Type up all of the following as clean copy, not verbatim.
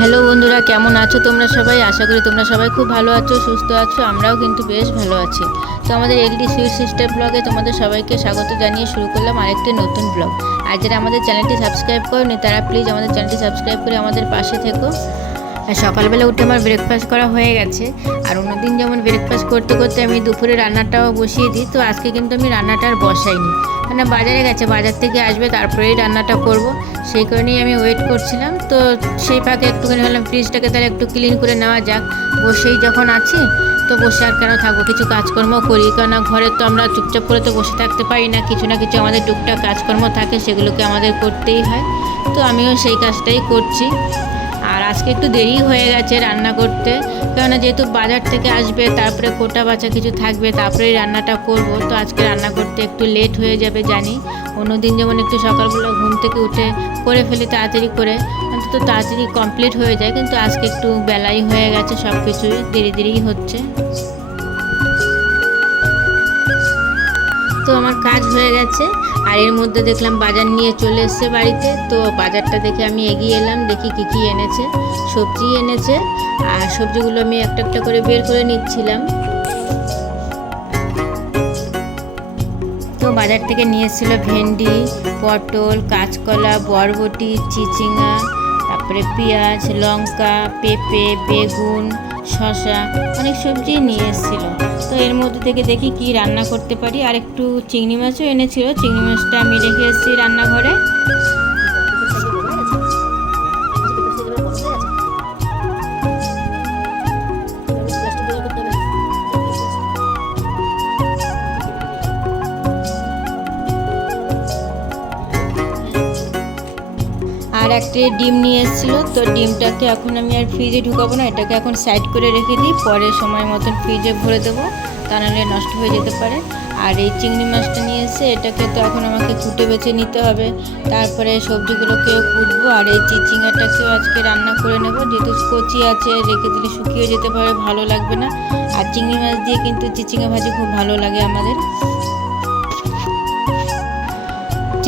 Hello বন্ধুরা, কেমন আছো তোমরা সবাই? আশা করি তোমরা সবাই খুব ভালো আছো, সুস্থ আছো। আমরাও কিন্তু বেশ ভালো আছি। তো আমাদের এলডি সুইট সিস্টার ব্লগে তোমাদের সবাইকে স্বাগত জানিয়ে শুরু করলাম আরেকটি নতুন ব্লগ। আর যারা আমাদের চ্যানেলটি সাবস্ক্রাইব করোনি তারা প্লিজ আমাদের চ্যানেলটি সাবস্ক্রাইব করে আমাদের পাশে থেকো। আর সকালবেলা উঠে আমার ব্রেকফাস্ট করা হয়ে গেছে। আর অন্যদিন যেমন ব্রেকফাস্ট করতে করতে আমি দুপুরে রান্নাটাও বসিয়ে দিই, তো আজকে কিন্তু আমি রান্নাটা আর বসাইনি, মানে বাজারে গেছে, বাজার থেকে আসবে তারপরেই রান্নাটা করব। সেই কারণেই আমি ওয়েট করছিলাম। তো সেই ফাঁকে একটুখানি ভাবলাম ফ্রিজটাকে তাহলে একটু ক্লিন করে নেওয়া যাক। বসেই যখন আছি তো বসে আর কেন থাকবো, কিছু কাজকর্ম করি, কেননা ঘরে তো আমরা চুপচাপ করে তো বসে থাকতে পারি না, কিছু না কিছু আমাদের টুকটাক কাজকর্ম থাকে, সেগুলোকে আমাদের করতেই হয়। তো আমিও সেই কাজটাই করছি। আর আজকে একটু দেরি হয়ে গেছে রান্না করতে, কেননা যেহেতু বাজার থেকে আসবে, তারপরে কোটা বাছা কিছু থাকবে, তারপরেই রান্নাটা করব। তো আজকে রান্না করতে একটু লেট হয়ে যাবে জানি। অন্যদিন যেমন একটু সকালবেলা ঘুম থেকে উঠে করে ফেলি তাড়াতাড়ি করে, অন্তত তাড়াতাড়ি কমপ্লিট হয়ে যায়, কিন্তু আজকে একটু বেলাই হয়ে গেছে, সব কিছুই দেরি দেরিই হচ্ছে। তো আমার কাজ হয়ে গেছে। আর এর মধ্যে দেখলাম বাজার নিয়ে চলে এসছে বাড়িতে। তো বাজারটা দেখে আমি এগিয়ে এলাম, দেখি কী কী এনেছে। সবজি এনেছে, আর সবজিগুলো আমি একটা একটা করে বের করে নিচ্ছিলাম। তো বাজার থেকে নিয়ে এসেছিল ভেন্ডি, পটল, কাঁচকলা, বরবটি, চিচিঙা, তারপরে পেঁয়াজ, লঙ্কা, পেঁপে, বেগুন, শসা, অনেক সবজি নিয়ে এসেছিল। তো এর মধ্যে থেকে দেখি কি রান্না করতে পারি। আর একটু চিংড়ি মাছও এনেছিল, চিংড়ি মাছটা আমি রেখে এসেছি রান্নাঘরে। আর একটা ডিম নিয়ে এসেছিলো। তো ডিমটাকে এখন আমি আর ফ্রিজে ঢুকাবো না, এটাকে এখন সাইড করে রেখে দিই, পরে সময় মতন ফ্রিজে ভরে দেবো, তা নাহলে নষ্ট হয়ে যেতে পারে। আর এই চিংড়ি মাছটা নিয়ে এসে এটাকে তো এখন আমাকে কুটে বেছে নিতে হবে, তারপরে সবজিগুলোকেও কুটবো। আর এই চিচিঙ্গাটাকেও আজকে রান্না করে নেব, যেহেতু কচি আছে, রেখে দিলে শুকিয়ে যেতে পারে, ভালো লাগবে না। আর চিংড়ি মাছ দিয়ে কিন্তু চিচিঙ্গা ভাজি খুব ভালো লাগে আমাদের।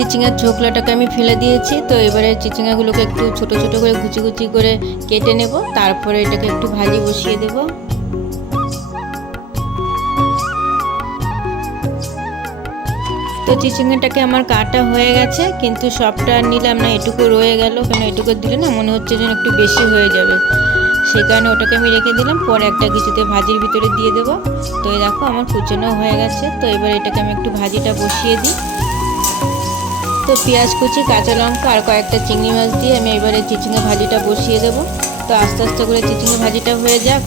চিচিঙ্গার ঝোকলাটাকে আমি ফেলে দিয়েছি। তো এবারে চিচিঙ্গাগুলোকে একটু ছোট ছোট করে কুচি কুচি করে কেটে নেব, তারপরে এটাকে একটু ভাজি বসিয়ে দেব। তো চিচিঙ্গাটাকে আমার কাটা হয়ে গেছে, কিন্তু সবটা নিলাম না, এটুকু রয়ে গেল। কেন এটুকু দিলে না মনে হচ্ছে যেন একটু বেশি হয়ে যাবে, সেই কারণে ওটাকে আমি রেখে দিলাম, পরে একটা কিছুতে ভাজির ভিতরে দিয়ে দেবো। তো এই দেখো আমার কুচানো হয়ে গেছে। তো এবার এটাকে আমি একটু ভাজিটা বসিয়ে দিই। তো পেঁয়াজ কুচি, কাঁচা লঙ্কা আর কয়েকটা চিংড়ি মাছ দিয়ে আমি এবারে চিচিঙ্গা ভাজিটা বসিয়ে দেবো। তো আস্তে আস্তে করে চিচিঙ্গা ভাজিটা হয়ে যাক।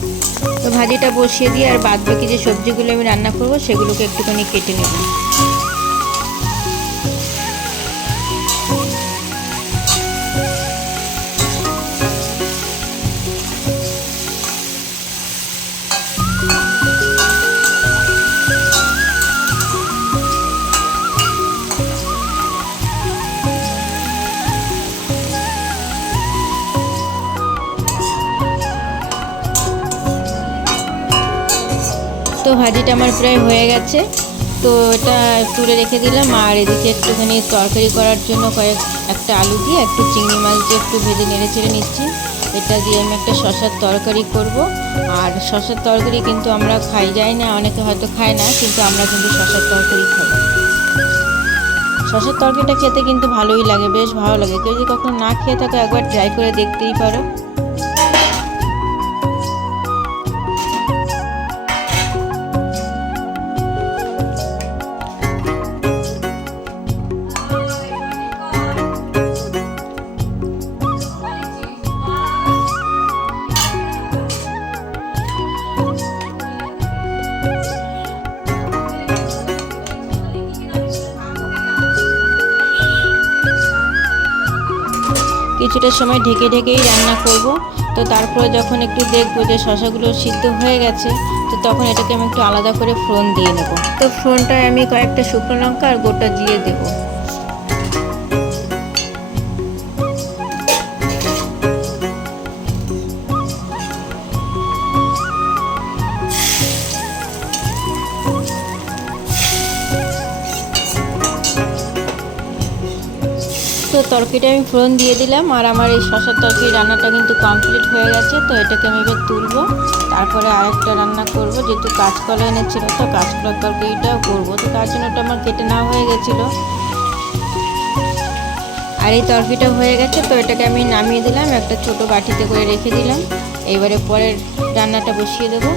তো ভাজিটা বসিয়ে দিয়ে আর বাদ বাকি যে সবজিগুলো আমি রান্না করবো সেগুলোকে একটুখানি কেটে নেব। তো ভাজিটা আমার প্রায় হয়ে গেছে। তো এটা তুলে রেখে দিলাম। আর এদিকে একটুখানি তরকারি করার জন্য একটা আলু দিয়ে একটু চিংড়ি মাছ দিয়ে একটু ভেজে নেড়ে চেড়ে নিচ্ছি। এটা দিয়ে আমি একটা শসার তরকারি করব। আর শসার তরকারি কিন্তু আমরা খাই যায় না, অনেকে হয়তো খায় না, কিন্তু আমরা কিন্তু শসার তরকারি খাই। শসার তরকারিটা খেতে কিন্তু ভালোই লাগে, বেশ ভালো লাগে। কেউ যদি কখনো না খেয়ে থাকো একবার ট্রাই করে দেখতেই পারো। কিছুটা সময় ঢেকে ঢেকেই রান্না করব। তো তারপরে যখন একটু দেখবো যে শসাগুলো সিদ্ধ হয়ে গেছে, তো তখন এটাকে আমি একটু আলাদা করে ফোড়ন দিয়ে নেব। তো ফোড়নটায় আমি কয়েকটা শুকনো লঙ্কা আর গোটা জিরে দেবো। তো তরকারিটা আমি ফোড়ন দিয়ে দিলাম, আর আমার এই শশার তরকারি রান্নাটা কিন্তু কমপ্লিট হয়ে গেছে। তো এটাকে আমি এবার তুলবো, তারপরে আরেকটা রান্না করব। যেহেতু কাঁচকলা এনেছিল, তো কাঁচকলার তরকারিটাও করবো, তো তার জন্য ওটা আমার কেটে নেওয়া হয়ে গেছিলো। আর এই তরকারিটা হয়ে গেছে, তো এটাকে আমি নামিয়ে দিলাম, একটা ছোট বাটিতে করে রেখে দিলাম। এবারে পরের রান্নাটা বসিয়ে দেবো।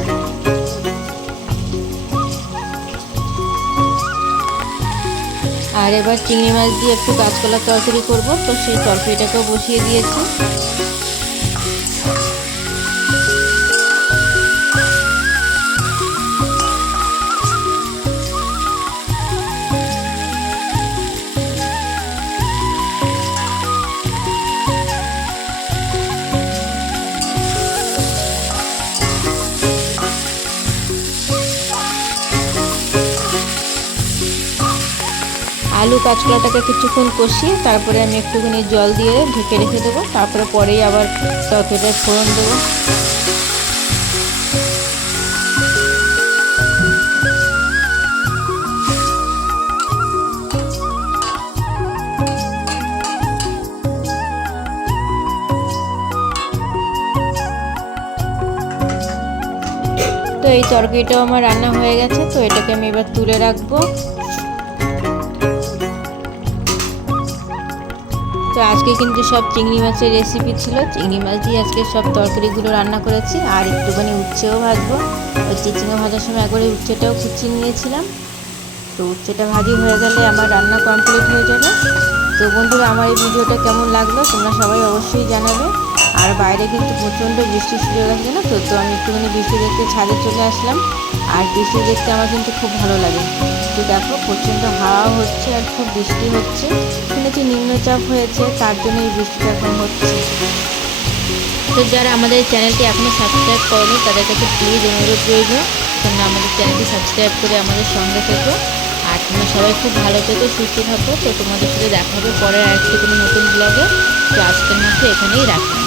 আর এবার চিংড়ি মাছ দিয়ে একটু কাঁচকলার তরকারি করব, তো সেই তরকারিটাকেও বসিয়ে দিয়েছি। আলু কাঁচকলাটাকে কিছুক্ষণ কষিয়ে তারপরে আমি একটুখানি জল দিয়ে ঢেকে রেখে দেবো, তারপরে পরেই আবার তরকারিটা ফোড়ন দেবো। তো এই তরকারিটাও আমার রান্না হয়ে গেছে, তো এটাকে আমি এবার তুলে রাখবো। তো আজকে কিন্তু সব চিংড়ি মাছের রেসিপি ছিল, চিংড়ি মাছ দিয়ে আজকে সব তরকারিগুলো রান্না করেছি। আর একটুখানি উচ্ছেও ভাজবো, ওই চিচিঙে ভাজার সময় একবারে উচ্ছেটাও কুচিয়ে নিয়েছিলাম। তো উচ্ছেটা ভাজি হয়ে গেলে আমার রান্না কমপ্লিট হয়ে যাবে। তো বন্ধুরা, আমার এই ভিডিওটা কেমন লাগলো তোমরা সবাই অবশ্যই জানাবে। আর বাইরে কিন্তু প্রচণ্ড বৃষ্টি শুরু হয়ে গেছে না, তো আমি একটুখানি বৃষ্টি দেখতে ছাদে চলে আসলাম। আর বৃষ্টি দেখতে আমার কিন্তু খুব ভালো লাগে। তো দেখো, প্রচণ্ড হাওয়া হচ্ছে আর খুব বৃষ্টি হচ্ছে। শুনেছি নিম্নচাপ হয়েছে, তার জন্য এই বৃষ্টিটা এখন হচ্ছে। তো যারা আমাদের চ্যানেলটি এখনও সাবস্ক্রাইব করেনি তাদের কাছে প্লিজ অনুরোধ রইল, তোমরা আমাদের চ্যানেলটি সাবস্ক্রাইব করে আমাদের সঙ্গে থেকো। আর তোমরা সবাই খুব ভালো থেকো, সুস্থ থাকো। তো তোমাদের সাথে দেখা হবে পরের আরেকটি কোনো নতুন ব্লগে। তো আজকের মধ্যে এখানেই রাখি।